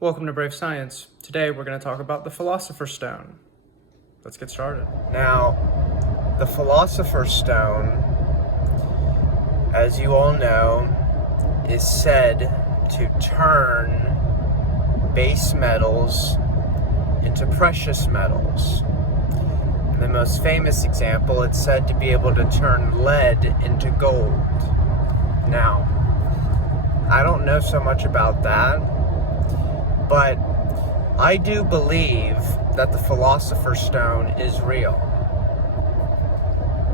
Welcome to Brave Science. Today we're going to talk about the Philosopher's Stone. Let's get started. Now, the Philosopher's Stone, as you all know, is said to turn base metals into precious metals. In the most famous example, it's said to be able to turn lead into gold. Now, I don't know so much about that, but I do believe that the Philosopher's Stone is real.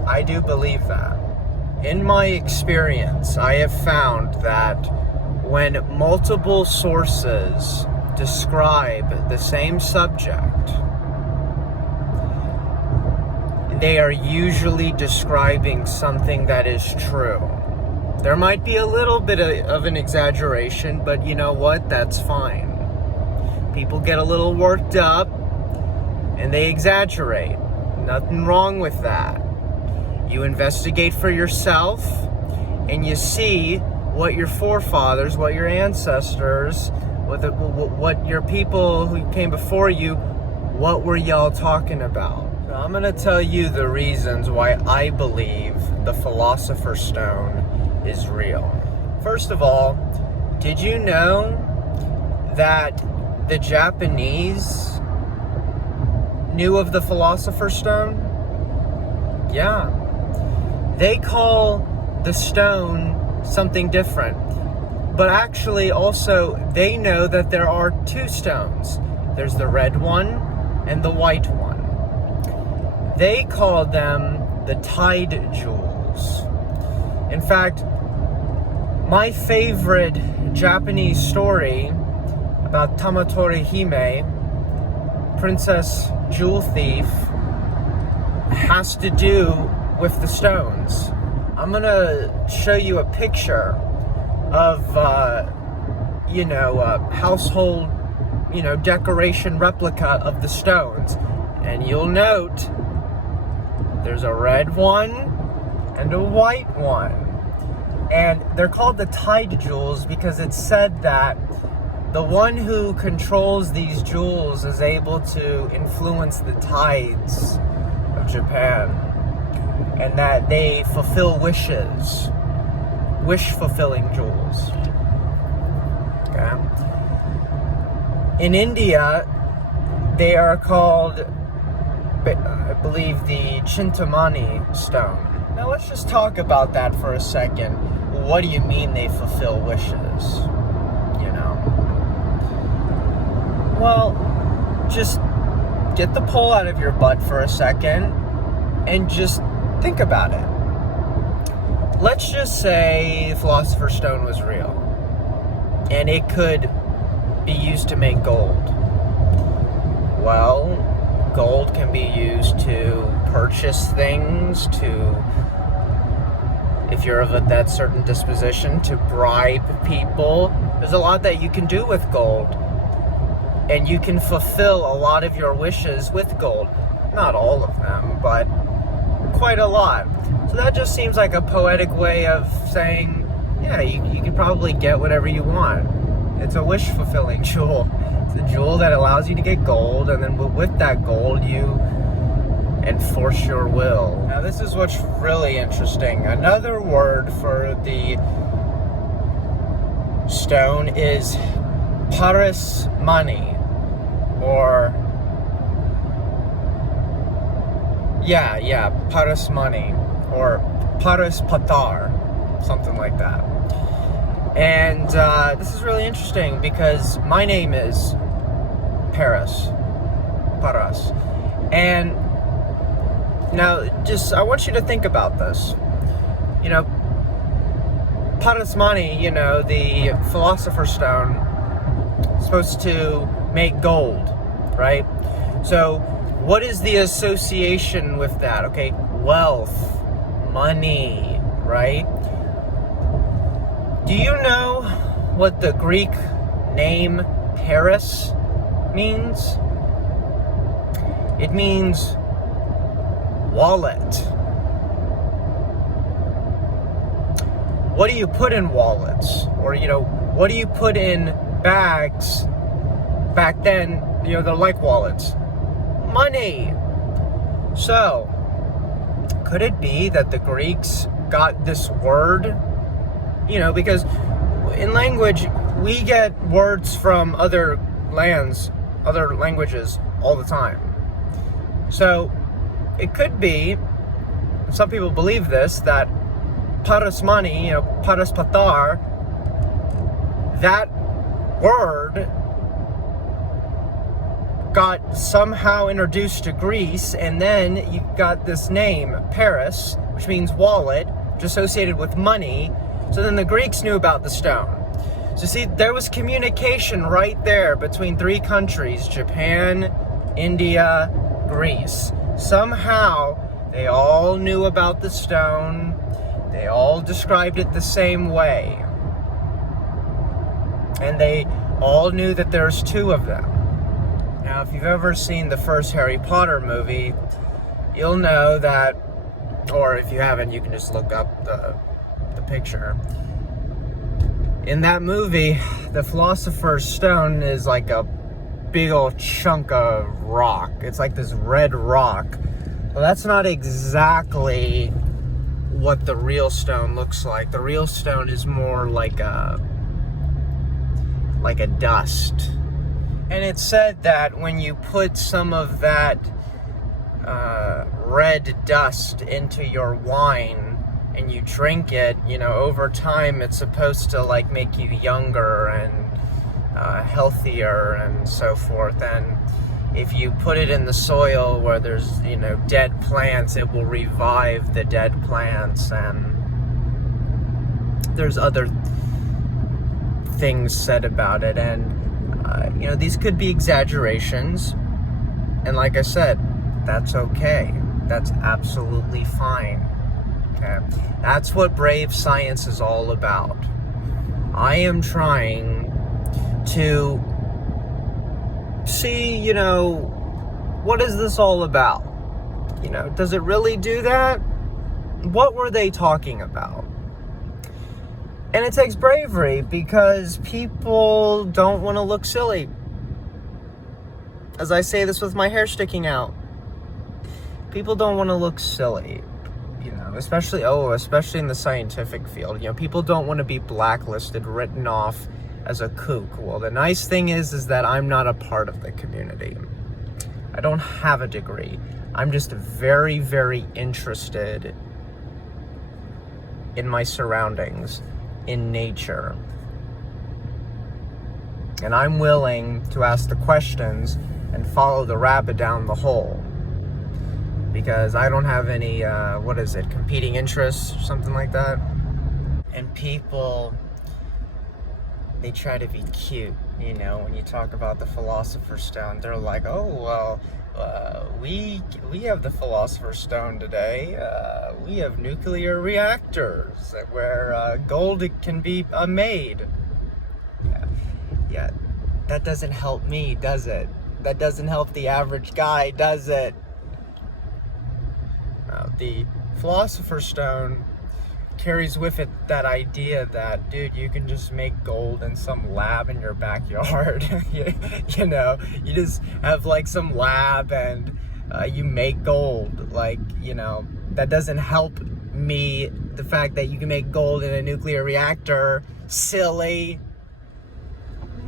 I do believe that. In my experience, I have found that when multiple sources describe the same subject, they are usually describing something that is true. There might be a little bit of an exaggeration, but you know what? That's fine. People get a little worked up and they exaggerate. Nothing wrong with that. You investigate for yourself and you see what your forefathers, what your ancestors, what your people who came before you, what were y'all talking about? So I'm going to tell you the reasons why I believe the Philosopher's Stone is real. First of all, did you know that the Japanese knew of the Philosopher's Stone? Yeah. They call the stone something different. But actually also they know that there are two stones. There's the red one and the white one. They call them the tide jewels. In fact, my favorite Japanese story about Tamatori Hime, Princess Jewel Thief, has to do with the stones. I'm gonna show you a picture of, household, decoration replica of the stones. And you'll note there's a red one and a white one. And they're called the tide jewels because it's said that the one who controls these jewels is able to influence the tides of Japan, and that they fulfill wishes, wish-fulfilling jewels. Okay. In India, they are called, I believe, the Chintamani stone. Now let's just talk about that for a second. What do you mean they fulfill wishes? Well, just get the pull out of your butt for a second and just think about it. Let's just say the Philosopher's Stone was real and it could be used to make gold. Well, gold can be used to purchase things, if you're of that certain disposition, to bribe people. There's a lot that you can do with gold. And you can fulfill a lot of your wishes with gold. Not all of them, but quite a lot. So that just seems like a poetic way of saying, yeah, you can probably get whatever you want. It's a wish-fulfilling jewel. It's a jewel that allows you to get gold, and then with that gold, you enforce your will. Now, this is what's really interesting. Another word for the stone is parasmani, or parasmani, or paraspatar, something like that. And this is really interesting because my name is Paras, and now I want you to think about this. Parasmani, the Philosopher's Stone, supposed to make gold, right? So what is the association with that? Okay, wealth, money, right? Do you know what the Greek name Paris means? It means wallet. What do you put in wallets? Or, what do you put in bags back then, they're like wallets. Money! So, could it be that the Greeks got this word? Because in language, we get words from other lands, other languages all the time. So, it could be, some people believe this, that paras money, paras patar, that word got somehow introduced to Greece, and then you got this name, Paris, which means wallet, which is associated with money. So then the Greeks knew about the stone. So see, there was communication right there between three countries, Japan, India, Greece. Somehow, they all knew about the stone. They all described it the same way. And they all knew that there's two of them. Now, if you've ever seen the first Harry Potter movie, you'll know that, or if you haven't, you can just look up the picture. In that movie, the Philosopher's Stone is like a big old chunk of rock. It's like this red rock. Well, that's not exactly what the real stone looks like. The real stone is more like a dust. And it's said that when you put some of that red dust into your wine and you drink it, over time it's supposed to like make you younger and healthier and so forth. And if you put it in the soil where there's, dead plants, it will revive the dead plants. And there's other things said about it. And, these could be exaggerations. And like I said, that's okay. That's absolutely fine. Okay? That's what Brave Science is all about. I am trying to see, what is this all about? Does it really do that? What were they talking about? And it takes bravery because people don't want to look silly. As I say this with my hair sticking out. People don't want to look silly. Especially in the scientific field. People don't want to be blacklisted, written off as a kook. Well, the nice thing is that I'm not a part of the community. I don't have a degree. I'm just very, very interested in my surroundings, in nature. And I'm willing to ask the questions and follow the rabbit down the hole. Because I don't have any, competing interests or something like that. And people, they try to be cute, when you talk about the Philosopher's Stone. They're like, oh, well, we have the Philosopher's Stone today. We have nuclear reactors where gold can be made. Yeah, that doesn't help me, does it? That doesn't help the average guy, does it? The Philosopher's Stone carries with it that idea that, dude, you can just make gold in some lab in your backyard. You just have like some lab and you make gold. That doesn't help me, the fact that you can make gold in a nuclear reactor. Silly.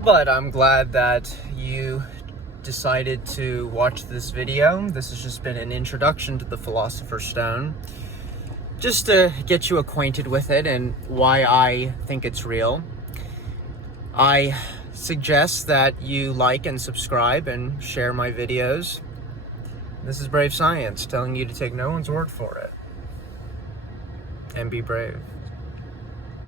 But I'm glad that you decided to watch this video. This has just been an introduction to the Philosopher's Stone, just to get you acquainted with it and why I think it's real. I suggest that you like and subscribe and share my videos. This is Brave Science, telling you to take no one's word for it and be brave.